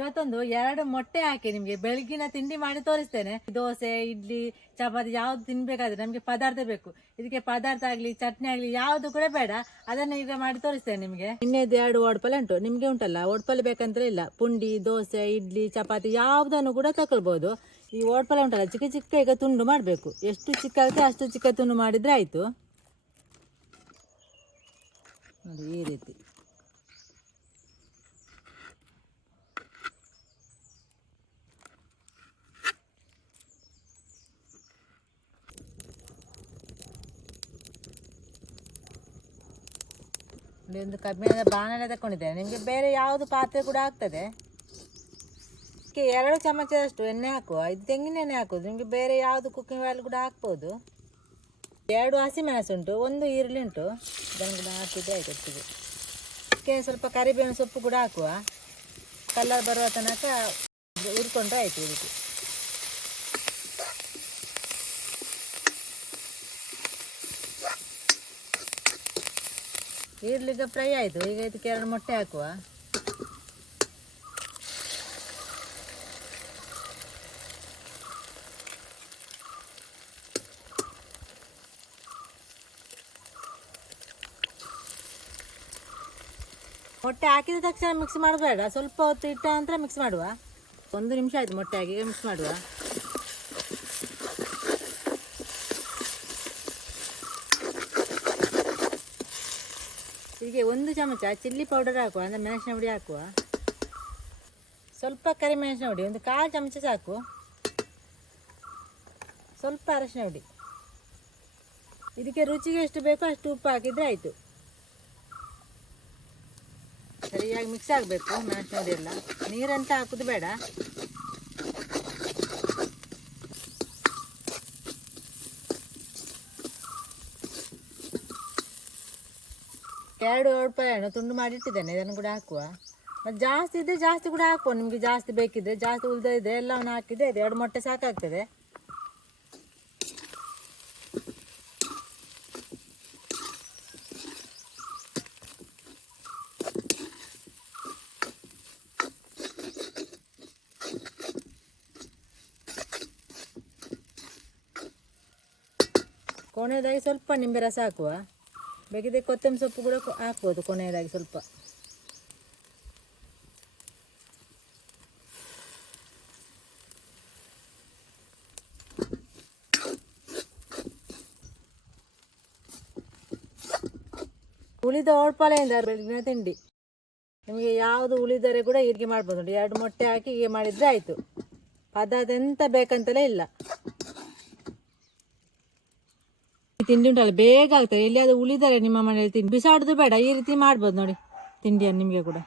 ಇವತ್ತೊಂದು ಎರಡು ಮೊಟ್ಟೆ ಹಾಕಿ ನಿಮ್ಗೆ ಬೆಳಗಿನ ತಿಂಡಿ ಮಾಡಿ ತೋರಿಸ್ತೇನೆ. ದೋಸೆ, ಇಡ್ಲಿ, ಚಪಾತಿ ಯಾವ್ದು ತಿನ್ಬೇಕಾದ್ರೆ ನಮ್ಗೆ ಪದಾರ್ಥ ಬೇಕು. ಇದಕ್ಕೆ ಪದಾರ್ಥ ಆಗ್ಲಿ, ಚಟ್ನಿ ಆಗ್ಲಿ ಯಾವ್ದು ಕೂಡ ಬೇಡ. ಅದನ್ನ ಈಗ ಮಾಡಿ ತೋರಿಸ್ತೇನೆ ನಿಮ್ಗೆ. ಇನ್ನೇದು ಎರಡು ಓಡ್ಪಲ್ ಉಂಟು. ನಿಮ್ಗೆ ಉಂಟಲ್ಲ? ಓಡ್ಪಲ್ ಬೇಕಂದ್ರೆ ಇಲ್ಲ. ಪುಂಡಿ, ದೋಸೆ, ಇಡ್ಲಿ, ಚಪಾತಿ ಯಾವ್ದನ್ನು ಕೂಡ ತಕೊಳ್ಬಹುದು ಈ ಓಡ್ಪಲ್ ಉಂಟಲ್ಲ, ಚಿಕ್ಕ ಚಿಕ್ಕ ಈಗ ತುಂಡು ಮಾಡಬೇಕು. ಎಷ್ಟು ಚಿಕ್ಕ ಆಗುತ್ತೆ ಅಷ್ಟು ಚಿಕ್ಕ ತುಂಡು ಮಾಡಿದ್ರೆ ಆಯ್ತು. ನೋಡಿ ಈ ರೀತಿ. ಒಂದು ಕಬ್ಬಿಣದ ಬಾಣಲೆ ತಗೊಂಡಿದ್ದೇನೆ ನಿಮಗೆ ಬೇರೆ ಯಾವುದು ಪಾತ್ರೆ ಕೂಡ ಆಗ್ತದೆ? ಇದಕ್ಕೆ ಎರಡು ಚಮಚದಷ್ಟು ಎಣ್ಣೆ ಹಾಕುವ. ಇದು ತೆಂಗಿನ ಎಣ್ಣೆ ಹಾಕೋದು ನಿಮಗೆ ಬೇರೆ ಯಾವುದು ಕುಕ್ಕಿಂಗ್ ಆಯಿಲ್ ಕೂಡ ಹಾಕ್ಬೋದು? ಎರಡು ಹಸಿಮೆಣಸು ಉಂಟು, ಒಂದು ಈರುಳ್ಳಿ ಉಂಟು. ಇದನ್ನು ಕೂಡ ಹಾಕಿದ್ದೆ, ಆಯಿತು ಸ್ವಲ್ಪ ಕರಿಬೇವಿನ ಸೊಪ್ಪು ಕೂಡ ಹಾಕುವ. ಕಲರ್ ಬರುವ ತನಕ ಹುರ್ಕೊಂಡ್ರೆ ಆಯಿತು, ಇದಕ್ಕೆ. ಈರುಳ್ಳಿಗೆ ಫ್ರೈ ಆಯಿತು. ಈಗ ಇದಕ್ಕೆ ಎರಡು ಮೊಟ್ಟೆ ಹಾಕುವ. ಮೊಟ್ಟೆ ಹಾಕಿದ ತಕ್ಷಣ ಮಿಕ್ಸ್ ಮಾಡಬೇಡ ಸ್ವಲ್ಪ ಹೊತ್ತು ಇಟ್ಟ ನಂತರ ಮಿಕ್ಸ್ ಮಾಡುವ. ಒಂದು ನಿಮಿಷ ಆಯ್ತು ಮೊಟ್ಟೆ ಹಾಕಿ ಮಿಕ್ಸ್ ಮಾಡುವ. ಹೀಗೆ ಒಂದು ಚಮಚ ಚಿಲ್ಲಿ ಪೌಡರ್ ಹಾಕುವ, ಅಂದರೆ ಮೆಣಸಿನ ಹುಡಿ ಹಾಕುವ. ಸ್ವಲ್ಪ ಕರಿಮೆಣಸಿನ ಹುಡಿ ಒಂದು ಕಾಲು ಚಮಚ ಸಾಕು. ಸ್ವಲ್ಪ ಅರಶಿನ ಹುಡಿ ಇದಕ್ಕೆ ರುಚಿಗೆ ಎಷ್ಟು ಬೇಕೋ ಅಷ್ಟು ಉಪ್ಪು ಹಾಕಿದರೆ ಆಯಿತು. ಸರಿಯಾಗಿ ಮಿಕ್ಸ್ ಆಗಬೇಕು, ಮೆಣಸಿನ ಹುಡಿ ಎಲ್ಲ. ನೀರಂತ ಹಾಕೋದು ಬೇಡ. ಎರಡು ರೂಪಾಯಿ ಹಣ್ಣು ತುಂಡು ಮಾಡಿ ಇಟ್ಟಿದ್ದೇನೆ, ಇದನ್ನು ಕೂಡ ಹಾಕುವ. ಮತ್ತು ಜಾಸ್ತಿ ಇದ್ದರೆ ಜಾಸ್ತಿ ಕೂಡ ಹಾಕುವ, ನಿಮಗೆ ಜಾಸ್ತಿ ಬೇಕಿದ್ದರೆ ಜಾಸ್ತಿ ಉಳಿದ ಇದೆ ಎಲ್ಲವನ್ನು ಹಾಕಿದ್ರೆ ಇದು ಎರಡು ಮೊಟ್ಟೆ ಸಾಕಾಗ್ತದೆ. ಕೊನೆಯದಾಗಿ ಸ್ವಲ್ಪ ನಿಂಬೆ ರಸ ಹಾಕುವ. ಬೇಕಿದ್ರೆ ಕೊತ್ತಂಬರಿ ಸೊಪ್ಪು ಕೂಡ ಹಾಕ್ಬೋದು ಕೊನೆಯದಾಗಿ ಸ್ವಲ್ಪ. ಉಳಿದ ಓಡ್ಪಾಲೆಯಿಂದ ಬೆಳಗಿನ ತಿಂಡಿ. ನಿಮಗೆ ಯಾವುದು ಉಳಿದರೆ ಕೂಡ ಹೀಗೆ ಮಾಡ್ಬೋದು ಎರಡು ಮೊಟ್ಟೆ ಹಾಕಿ ಹೀಗೆ ಮಾಡಿದರೆ ಆಯಿತು. ಪದಾರ್ಥ ಎಂತ ಬೇಕಂತಲೇ ಇಲ್ಲ. ತಿಂಡಿ ಉಂಟಲ್ಲ ಬೇಗ ಆಗ್ತದೆ. ಎಲ್ಲಿಯಾದ್ರೂ ಉಳಿದರೆ ನಿಮ್ಮ ಮನೆಯಲ್ಲಿ ತಿಂಡಿ. ಬಿಸಾಡುದು ಬೇಡ, ಈ ರೀತಿ ಮಾಡ್ಬೋದು ನೋಡಿ ತಿಂಡಿಯನ್ನು ನಿಮಗೆ ಕೂಡ.